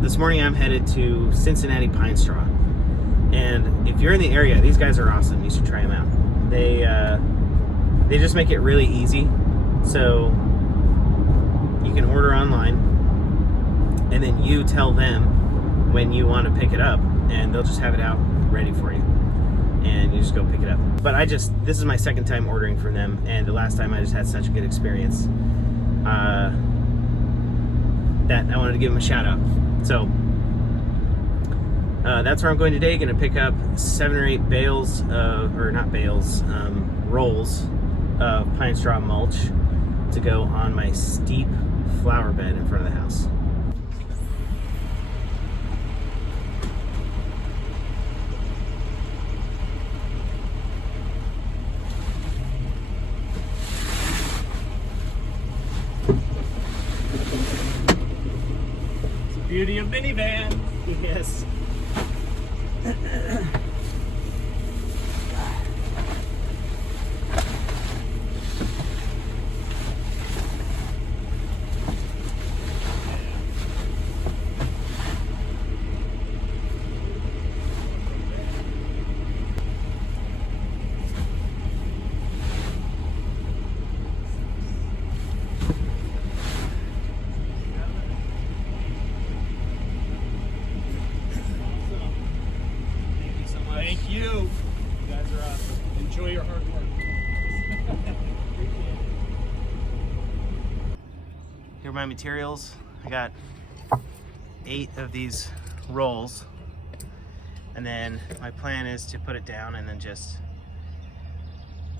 this morning I'm headed to Cincinnati Pine Straw. And if you're in the area, these guys are awesome. You should try them out. They just make it really easy. So you can order online, and then you tell them when you want to pick it up, and they'll just have it out ready for you. And you just go pick it up. But this is my second time ordering from them, and the last time I just had such a good experience that I wanted to give them a shout out. So that's where I'm going today. Going to pick up 7 or 8 bales or not bales, rolls of pine straw mulch to go on my steep flower bed in front of the house. Beauty of minivan. Yes. Thank you. You guys are awesome. Enjoy your hard work. Here are my materials. I got 8 of these rolls, and then my plan is to put it down and then just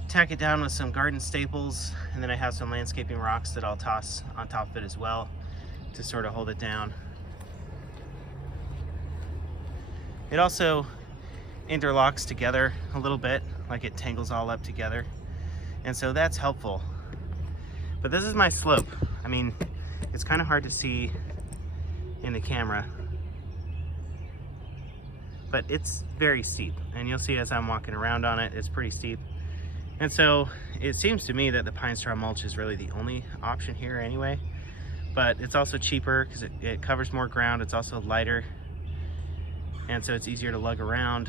tack it down with some garden staples, and then I have some landscaping rocks that I'll toss on top of it as well to sort of hold it down. It also interlocks together a little bit, like it tangles all up together, and so that's helpful. But this is my slope. I mean, it's kind of hard to see in the camera, but it's very steep, and you'll see as I'm walking around on it, it's pretty steep. And so it seems to me that the pine straw mulch is really the only option here anyway, but it's also cheaper because it covers more ground. It's also lighter, and so it's easier to lug around.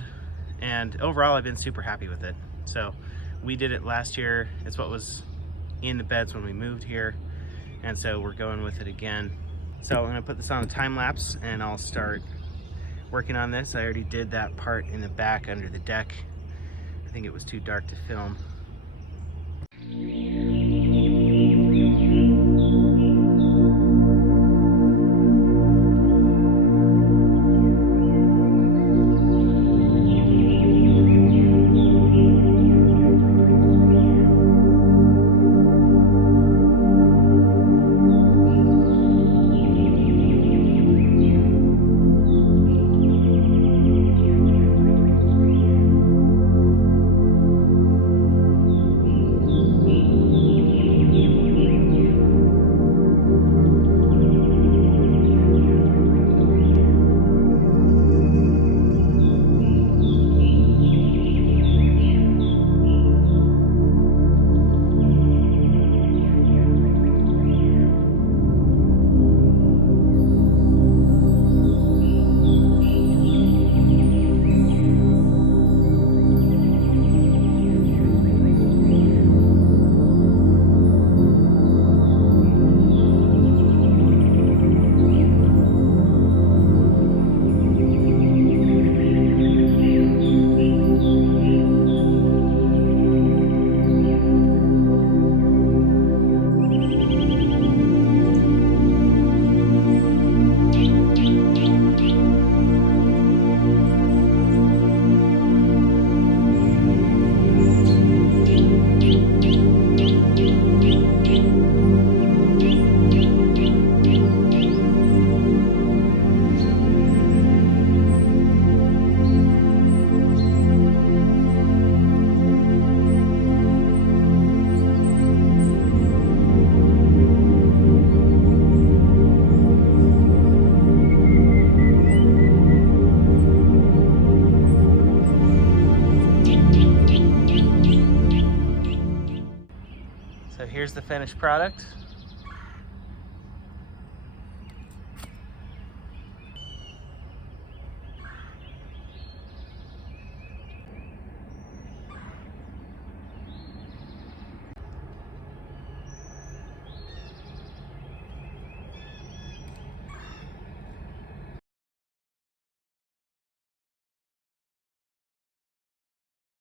And overall, I've been super happy with it. So we did it last year. It's what was in the beds when we moved here. And so we're going with it again. So I'm gonna put this on a time lapse and I'll start working on this. I already did that part in the back under the deck. I think it was too dark to film. So here's the finished product.